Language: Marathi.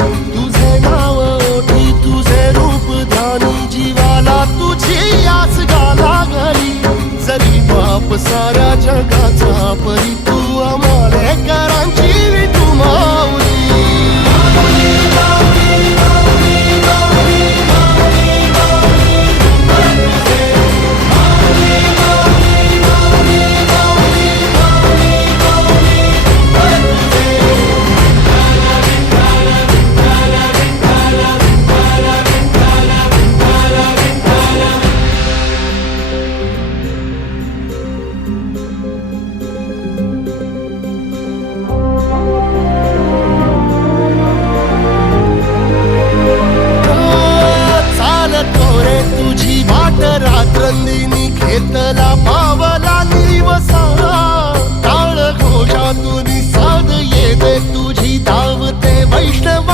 तुझे नाव ओठी तुझे रूप ध्यानी जीवाला तुझी आस गाला घरी जरी बाप सा